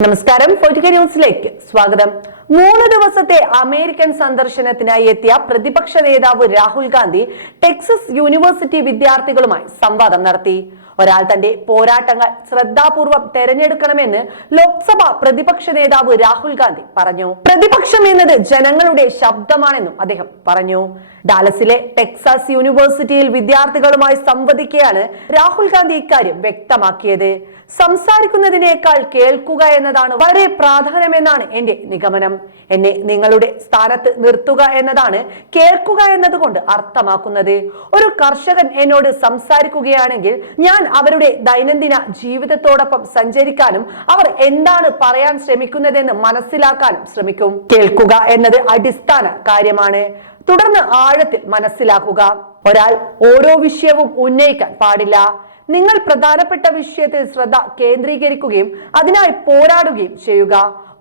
നമസ്കാരം. ഫോർട്ടിക്ക ന്യൂസിലേക്ക് സ്വാഗതം. മൂന്ന് ദിവസത്തെ അമേരിക്കൻ സന്ദർശനത്തിനായി എത്തിയ പ്രതിപക്ഷ നേതാവ് രാഹുൽ ഗാന്ധി ടെക്സസ് യൂണിവേഴ്സിറ്റി വിദ്യാർത്ഥികളുമായി സംവാദം നടത്തി. ഒരാൾ തന്റെ പോരാട്ടങ്ങൾ ശ്രദ്ധാപൂർവം തെരഞ്ഞെടുക്കണമെന്ന് ലോക്സഭ പ്രതിപക്ഷ നേതാവ് രാഹുൽ ഗാന്ധി പറഞ്ഞു. പ്രതിപക്ഷം എന്നത് ജനങ്ങളുടെ ശബ്ദമാണെന്നും അദ്ദേഹം പറഞ്ഞു. ഡാലസിലെ ടെക്സാസ് യൂണിവേഴ്സിറ്റിയിൽ വിദ്യാർത്ഥികളുമായി സംവദിക്കുകയാണ് രാഹുൽ ഗാന്ധി ഇക്കാര്യം വ്യക്തമാക്കിയത്. സംസാരിക്കുന്നതിനേക്കാൾ കേൾക്കുക എന്നതാണ് വളരെ പ്രാധാന്യമെന്നാണ് എന്റെ നിഗമനം. എന്നെ നിങ്ങളുടെ സ്ഥാനത്ത് നിർത്തുക എന്നതാണ് കേൾക്കുക എന്നതുകൊണ്ട് അർത്ഥമാക്കുന്നത്. ഒരു കർഷകൻ എന്നോട് സംസാരിക്കുകയാണെങ്കിൽ ഞാൻ അവരുടെ ദൈനംദിന ജീവിതത്തോടൊപ്പം സഞ്ചരിക്കാനും അവർ എന്താണ് പറയാൻ ശ്രമിക്കുന്നതെന്ന് മനസ്സിലാക്കാനും ശ്രമിക്കും. കേൾക്കുക എന്നത് അടിസ്ഥാന കാര്യമാണ്. തുടർന്ന് ആഴത്തിൽ മനസ്സിലാക്കുക. ഒരാൾ ഓരോ വിഷയവും ഉന്നയിക്കാൻ പാടില്ല. നിങ്ങൾ പ്രധാനപ്പെട്ട വിഷയത്തിൽ ശ്രദ്ധ കേന്ദ്രീകരിക്കുകയും അതിനായി പോരാടുകയും ചെയ്യുക.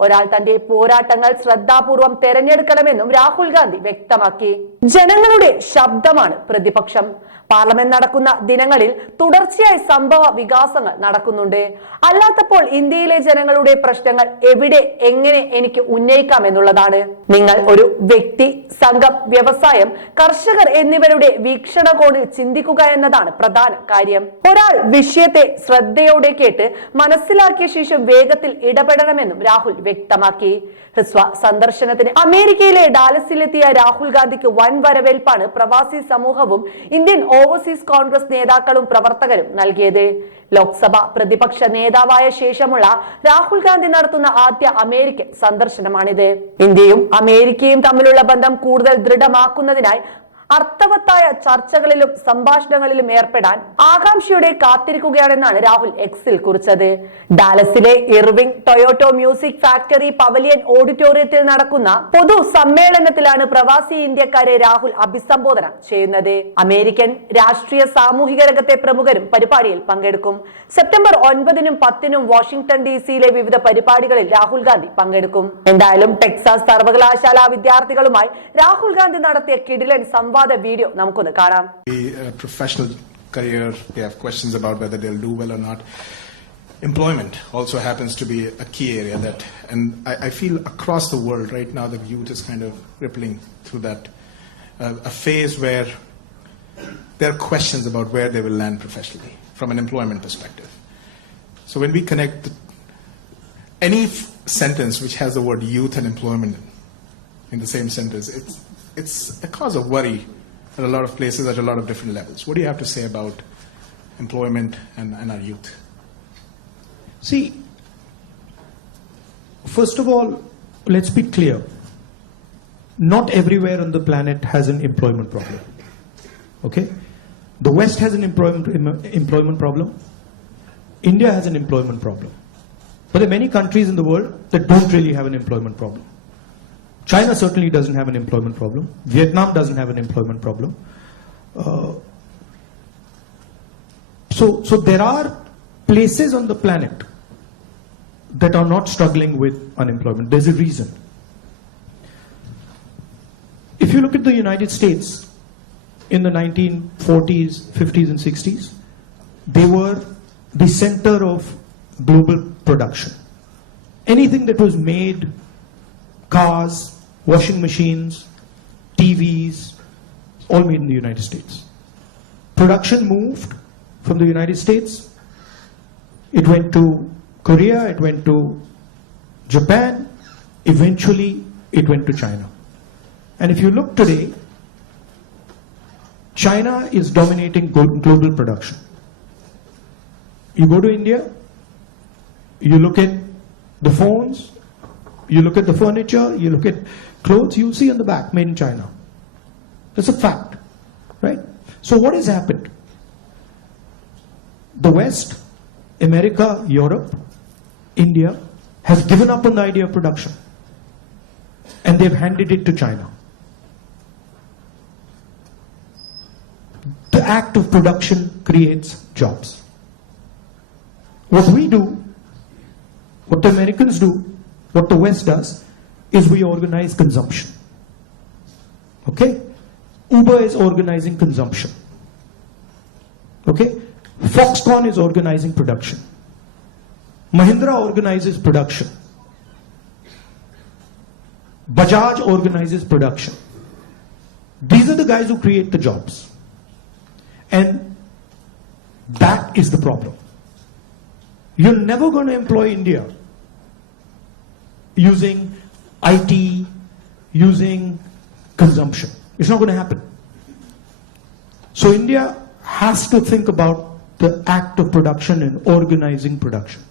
ഒരാൾ തന്റെ പോരാട്ടങ്ങൾ ശ്രദ്ധാപൂർവം തെരഞ്ഞെടുക്കണമെന്നും രാഹുൽ ഗാന്ധി വ്യക്തമാക്കി. ജനങ്ങളുടെ ശബ്ദമാണ് പ്രതിപക്ഷം. പാർലമെന്റ് നടക്കുന്ന ദിനങ്ങളിൽ തുടർച്ചയായി സംഭവ വികാസങ്ങൾ നടക്കുന്നുണ്ട്. അല്ലാത്തപ്പോൾ ഇന്ത്യയിലെ ജനങ്ങളുടെ പ്രശ്നങ്ങൾ എവിടെ എങ്ങനെ എനിക്ക് ഉന്നയിക്കാം എന്നുള്ളതാണ്. നിങ്ങൾ ഒരു വ്യക്തി സംഘം വ്യവസായം കർഷകർ എന്നിവരുടെ വീക്ഷണകോണിൽ ചിന്തിക്കുക എന്നതാണ് പ്രധാന കാര്യം. ഒരാൾ വിഷയത്തെ ശ്രദ്ധയോടെ കേട്ട് മനസ്സിലാക്കിയ ശേഷം വേഗത്തിൽ ഇടപെടണമെന്നും രാഹുൽ വ്യക്തമാക്കി. ഹ്രസ്വ സന്ദർശനത്തിന് അമേരിക്കയിലെ ഡാലസിലെത്തിയ രാഹുൽ ഗാന്ധിക്ക് വൻ വരവേൽപ്പാണ് പ്രവാസി സമൂഹവും ഇന്ത്യൻ ഓവർസീസ് കോൺഗ്രസ് നേതാക്കളും പ്രവർത്തകരും നൽകിയത്. ലോക്സഭ പ്രതിപക്ഷ നേതാവായ ശേഷമുള്ള രാഹുൽ ഗാന്ധി നടത്തുന്ന ആദ്യ അമേരിക്കൻ സന്ദർശനമാണിത്. ഇന്ത്യയും അമേരിക്കയും തമ്മിലുള്ള ബന്ധം കൂടുതൽ ദൃഢമാക്കുന്നതിനായി അർത്ഥവത്തായ ചർച്ചകളിലും സംഭാഷണങ്ങളിലും ഏർപ്പെടാൻ ആകാംക്ഷയുടെ കാത്തിരിക്കുകയാണെന്നാണ് രാഹുൽ എക്സിൽ കുറിച്ചത്. ഡാലസിലെ Irving Toyota Music Factory Pavilion ഓഡിറ്റോറിയത്തിൽ നടക്കുന്ന പൊതു സമ്മേളനത്തിലാണ് പ്രവാസി ഇന്ത്യക്കാരെ രാഹുൽ അഭിസംബോധന ചെയ്യുന്നത്. അമേരിക്കൻ രാഷ്ട്രീയ സാമൂഹിക രംഗത്തെ പ്രമുഖരും പരിപാടിയിൽ പങ്കെടുക്കും. സെപ്റ്റംബർ ഒൻപതിനും പത്തിനും വാഷിംഗ്ടൺ ഡി സിയിലെ വിവിധ പരിപാടികളിൽ രാഹുൽ ഗാന്ധി പങ്കെടുക്കും. എന്തായാലും ടെക്സാസ് സർവകലാശാല വിദ്യാർത്ഥികളുമായി രാഹുൽ ഗാന്ധി നടത്തിയ കിടിലൻ സംവാദ വീഡിയോ നമുക്കൊന്ന് കാണാം the uh, professional career, they have questions about whether they'll do well or not. Employment also happens to be a key area that, and I, I feel across the world right now, the youth is kind of rippling through that uh, a phase where there are questions about where they will land professionally from an employment perspective. So when we connect the, any f- sentence which has the word youth and employment in the same sentence, it's, it's a cause of worry at a lot of places at a lot of different levels. What do you have to say about employment and, and our youth? See, first of all, let's be clear. Not everywhere on the planet has an employment problem. Okay? The West has an employment, em- employment problem. India has an employment problem. But there are many countries in the world that don't really have an employment problem. China certainly doesn't have an employment problem. Vietnam doesn't have an employment problem. Uh, so, so there are places on the planet that are not struggling with unemployment. There's a reason. If you look at the United States in the 1940s, 50s, and 60s, they were the center of global production. Anything that was made, cars, washing machines, TVs, all made in the United States. Production moved from the United States it went to Korea, it went to Japan, eventually it went to China. And if you look today, China is dominating global production. You go to India, you look at the phones, you look at the furniture, you look at clothes, you see on the back, made in China. That's a fact, right? So what has happened? The West, America, Europe, India has given up on the idea of production and they've handed it to China. The act of production creates jobs. What we do, what the Americans do, what the West does, is we organize consumption. Okay? Uber is organizing consumption. Okay? Foxconn is organizing production. Mahindra organizes production. Bajaj organizes production. These are the guys who create the jobs. And that is the problem. You're never going to employ India using IT, using consumption. It's not going to happen. So India has to think about the act of production and organizing production.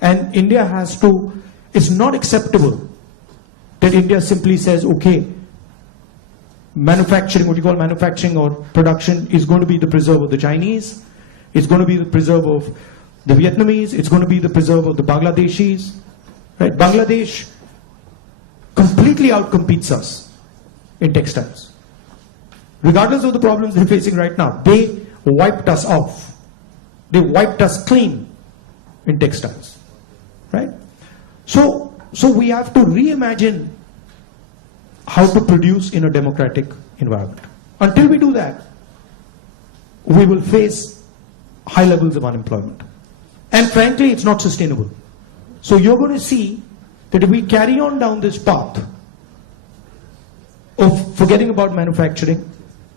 And India has to, it's not acceptable that India simply says, okay, manufacturing, what you call manufacturing or production is going to be the preserve of the Chinese, it's going to be the preserve of the Vietnamese, it's going to be the preserve of the Bangladeshis. Right? Bangladesh completely outcompetes us in textiles. Regardless of the problems they're facing right now, they wiped us off. They wiped us clean in textiles. Right? So, so we have to reimagine how to produce in a democratic environment. Until we do that, we will face high levels of unemployment. And frankly, it's not sustainable. So you're going to see that if we carry on down this path of forgetting about manufacturing,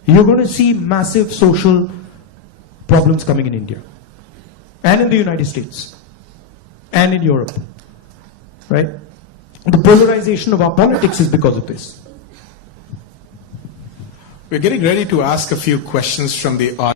you're going to see massive social problems coming in India and in the United States and in Europe. Right? The polarization of our politics is because of this. We're getting ready to ask a few questions from the audience.